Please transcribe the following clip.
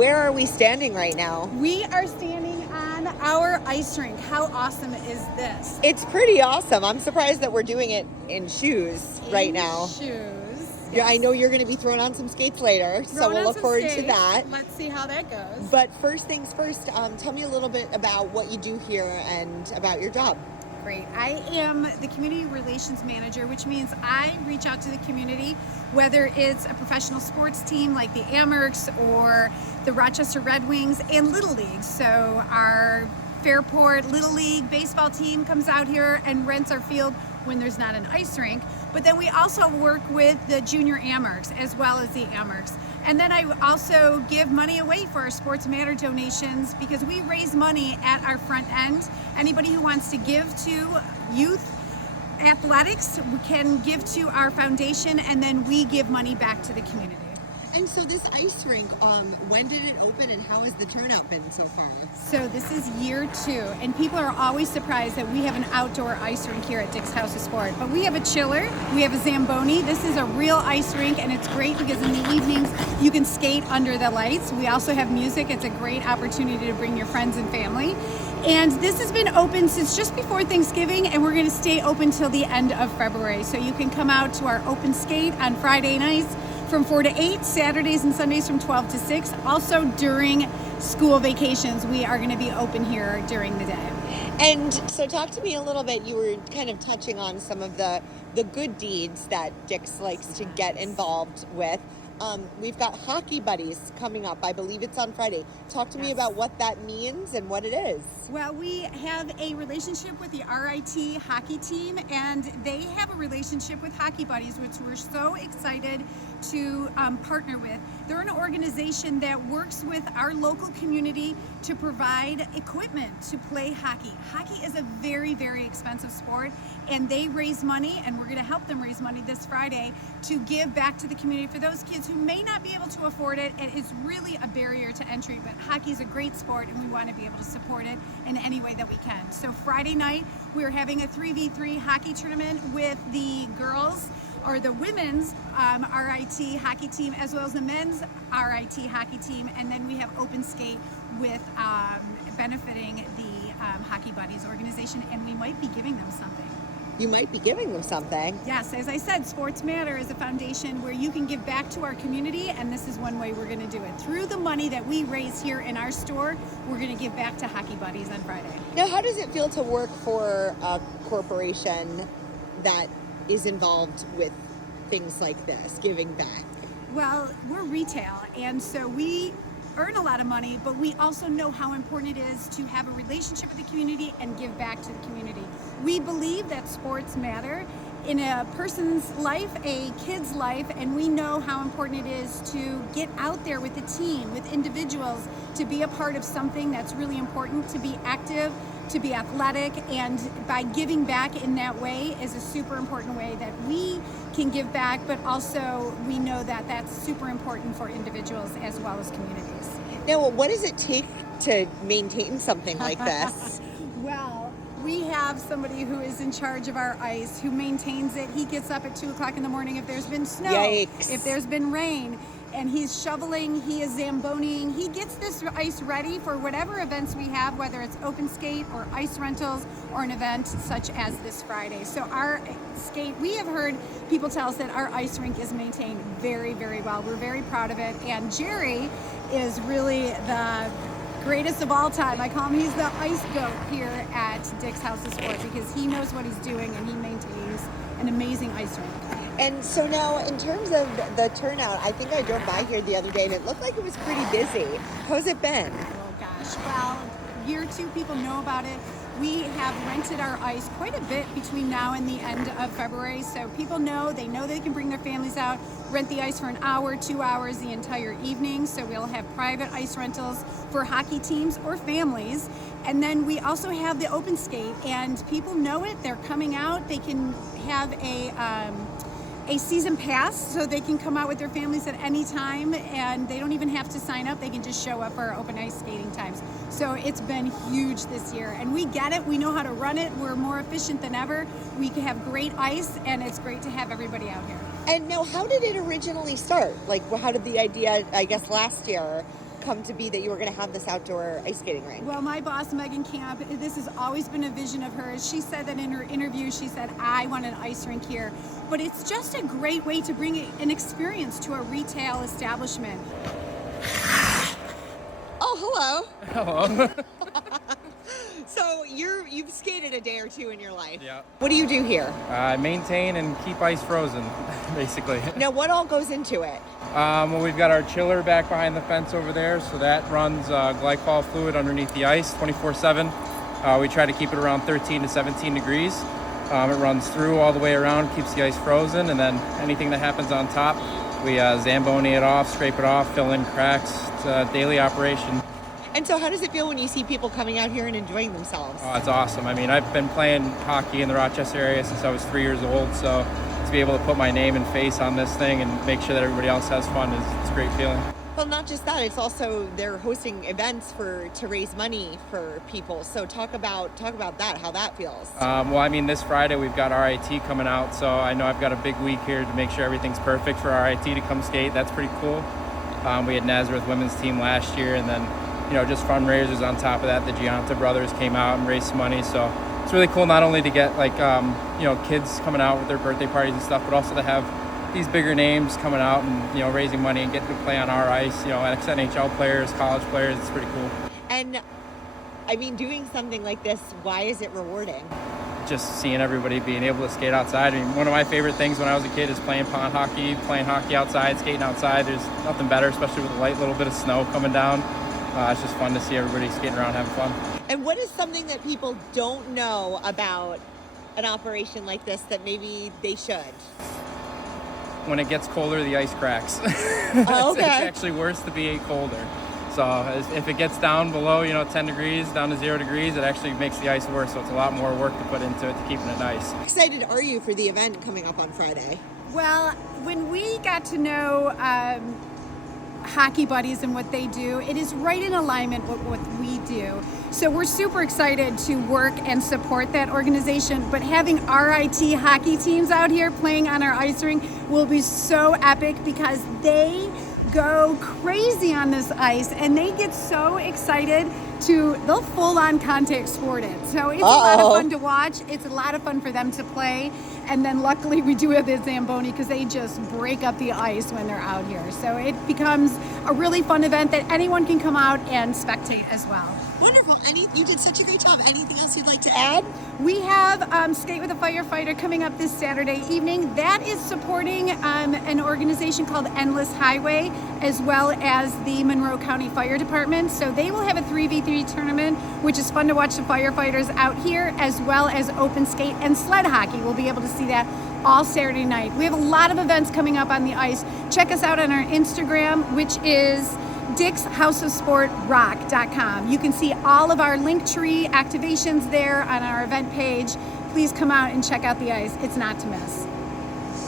where are we standing right now? We are standing on our ice rink. How awesome is this? It's pretty awesome. I'm surprised that we're doing it in shoes right now. Shoes. Yeah, I know you're going to be throwing on some skates later, so we'll look forward to that. Let's see how that goes. But first things first, tell me a little bit about what you do here and about your job. Great. I am the community relations manager, which means I reach out to the community, whether it's a professional sports team like the Amherst or the Rochester Red Wings and Little League. So our Fairport Little League baseball team comes out here and rents our field when there's not an ice rink. But then we also work with the junior Amherst as well as the Amherst. And then I also give money away for our Sports Matter donations because we raise money at our front end. Anybody who wants to give to youth athletics can give to our foundation, and then we give money back to the community. And so this ice rink, when did it open and how has the turnout been so far? So this is year 2, and people are always surprised that we have an outdoor ice rink here at Dick's House of Sport. But we have a chiller, we have a Zamboni. This is a real ice rink, and it's great because in the evenings you can skate under the lights. We also have music. It's a great opportunity to bring your friends and family. And this has been open since just before Thanksgiving, and we're going to stay open till the end of February. So you can come out to our open skate on Friday nights from 4 to 8, Saturdays and Sundays from 12 to 6. Also during school vacations, we are going to be open here during the day. And so talk to me a little bit, you were kind of touching on some of the good deeds that Dick's likes to get involved with. We've got Hockey Buddies coming up. I believe it's on Friday. Talk to me about what that means and what it is. Well, we have a relationship with the RIT hockey team, and they have a relationship with Hockey Buddies, which we're so excited to partner with. They're an organization that works with our local community to provide equipment to play hockey. Hockey is a very, very expensive sport, and they raise money, and we're going to help them raise money this Friday to give back to the community for those kids who may not be able to afford it. And it's really a barrier to entry, but hockey is a great sport, and we want to be able to support it in any way that we can. So Friday night, we're having a 3v3 hockey tournament with the girls or the women's RIT hockey team as well as the men's RIT hockey team, and then we have open skate with benefiting the Hockey Buddies organization, and we might be giving them something. You might be giving them something. Yes, as I said, Sports Matter is a foundation where you can give back to our community, and this is one way we're going to do it. Through the money that we raise here in our store, we're going to give back to Hockey Buddies on Friday. Now, how does it feel to work for a corporation that is involved with things like this, giving back? Well, we're retail, and so we earn a lot of money, but we also know how important it is to have a relationship with the community and give back to the community. We believe that sports matter in a person's life, a kid's life, and we know how important it is to get out there with the team, with individuals, to be a part of something that's really important, to be active, to be athletic, and by giving back in that way is a super important way that we can give back, but also we know that that's super important for individuals as well as communities. Now, what does it take to maintain something like this? Well, we have somebody who is in charge of our ice, who maintains it. He gets up at 2 o'clock in the morning if there's been snow, Yikes. if there's been rain, and he's shoveling, he is Zamboniing. He gets this ice ready for whatever events we have, whether it's open skate or ice rentals or an event such as this Friday. So our skate, we have heard people tell us that our ice rink is maintained very, very well. We're very proud of it. And Jerry is really the greatest of all time. I call him, he's the ice goat here at Dick's House of Sport because he knows what he's doing and he maintains an amazing ice rink. And so now, in terms of the turnout, I think I drove by here the other day and it looked like it was pretty busy. How's it been? Oh gosh, well, year 2, people know about it. We have rented our ice quite a bit between now and the end of February, so people know, they can bring their families out, rent the ice for an hour, 2 hours, the entire evening. So we'll have private ice rentals for hockey teams or families. And then we also have the open skate, and people know it, they're coming out, they can have a season pass, so they can come out with their families at any time, and they don't even have to sign up. They can just show up for our open ice skating times. So it's been huge this year, and we get it. We know how to run it. We're more efficient than ever. We can have great ice, and it's great to have everybody out here. And now, how did it originally start? Like, how did the idea, I guess last year, come to be that you were going to have this outdoor ice skating rink? Well, my boss, Megan Camp, this has always been a vision of hers. She said that in her interview, she said, I want an ice rink here. But it's just a great way to bring an experience to a retail establishment. Oh, hello. Hello. So you've skated a day or two in your life. Yeah. What do you do here? Maintain and keep ice frozen, basically. Now, what all goes into it? Well, we've got our chiller back behind the fence over there, so that runs glycol fluid underneath the ice 24/7. We try to keep it around 13 to 17 degrees. It runs through all the way around, keeps the ice frozen, and then anything that happens on top, we Zamboni it off, scrape it off, fill in cracks. It's a daily operation. And so how does it feel when you see people coming out here and enjoying themselves? Oh, it's awesome. I mean, I've been playing hockey in the Rochester area since I was 3 years old, so to be able to put my name and face on this thing and make sure that everybody else has fun it's a great feeling. Well, not just that, it's also they're hosting events to raise money for people. So talk about that, how that feels. Well, I mean, this Friday we've got RIT coming out, so I know I've got a big week here to make sure everything's perfect for RIT to come skate. That's pretty cool. We had Nazareth women's team last year, and then just fundraisers on top of that. The Gianta brothers came out and raised some money, so it's really cool not only to get kids coming out with their birthday parties and stuff, but also to have these bigger names coming out and raising money and getting to play on our ice. Ex-NHL players, college players. It's pretty cool. And I mean, doing something like this, why is it rewarding? Just seeing everybody being able to skate outside. I mean, one of my favorite things when I was a kid is playing pond hockey, playing hockey outside, skating outside. There's nothing better, especially with a light little bit of snow coming down. It's just fun to see everybody skating around having fun. And what is something that people don't know about an operation like this that maybe they should? When it gets colder, the ice cracks. Oh, okay. It's actually worse to be colder. So if it gets down below 10 degrees, down to 0 degrees, it actually makes the ice worse. So it's a lot more work to put into it to keeping it nice. How excited are you for the event coming up on Friday? Well, when we got to know Hockey Buddies and what they do, it is right in alignment with what we do. So we're super excited to work and support that organization, but having RIT hockey teams out here playing on our ice rink will be so epic because they go crazy on this ice and they get so excited they'll full on contact sport it. So it's a lot of fun to watch. It's a lot of fun for them to play. And then luckily we do have the Zamboni because they just break up the ice when they're out here. So it becomes a really fun event that anyone can come out and spectate as well. Wonderful. You did such a great job. Anything else you'd like to add? We have Skate with a Firefighter coming up this Saturday evening. That is supporting an organization called Endless Highway, as well as the Monroe County Fire Department. So they will have a 3v3 tournament, which is fun to watch the firefighters out here, as well as open skate and sled hockey. We'll be able to see that all Saturday night. We have a lot of events coming up on the ice. Check us out on our Instagram, which is DicksHouseOfSportRock.com. You can see all of our Linktree activations there on our event page. Please come out and check out the ice. It's not to miss.